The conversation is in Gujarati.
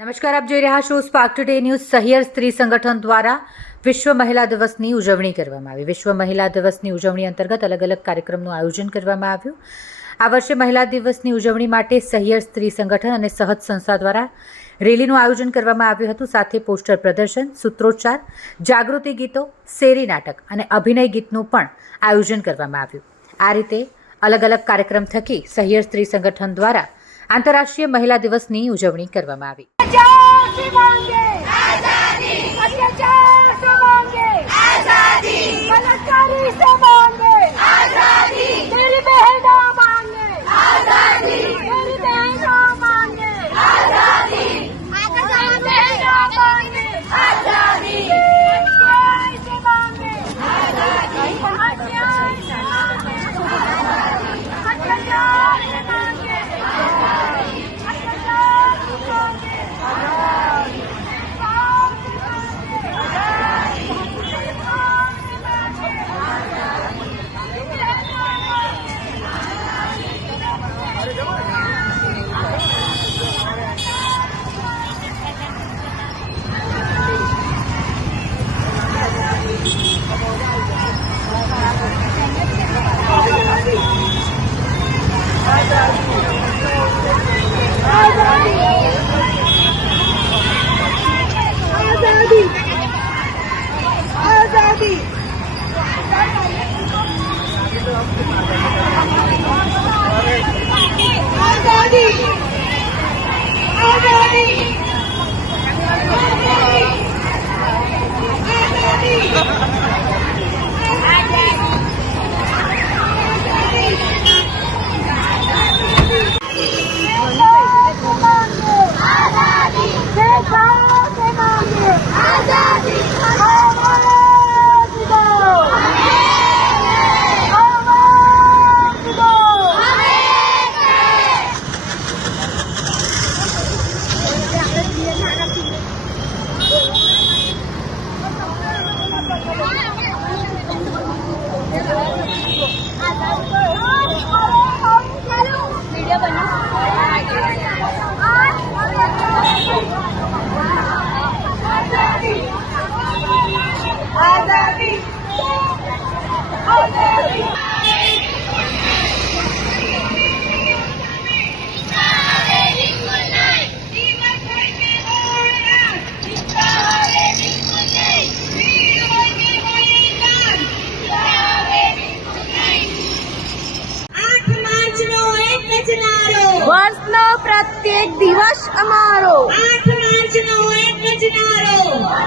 નમસ્કાર, આપ જોઈ રહ્યા છો સ્પાર્ક ટુડે ન્યૂઝ. સહિયર સ્ત્રી સંગઠન દ્વારા વિશ્વ મહિલા દિવસની ઉજવણી કરવામાં આવી. વિશ્વ મહિલા દિવસની ઉજવણી અંતર્ગત અલગ અલગ કાર્યક્રમનું આયોજન કરવામાં આવ્યું. આ વર્ષે મહિલા દિવસની ઉજવણી માટે સહિયર સ્ત્રી સંગઠન અને સહજ સંસ્થા દ્વારા રેલીનું આયોજન કરવામાં આવ્યું હતું. સાથે પોસ્ટર પ્રદર્શન, સૂત્રોચ્ચાર, જાગૃતિ ગીતો, શેરી નાટક અને અભિનય ગીતનું પણ આયોજન કરવામાં આવ્યું. આ રીતે અલગ અલગ કાર્યક્રમ થકી સહિયર સ્ત્રી સંગઠન દ્વારા આંતરરાષ્ટ્રીય મહિલા દિવસની ઉજવણી કરવામાં આવી. વર્ષનો પ્રત્યેક દિવસ અમારો 8 માર્ચનો એક જ નારો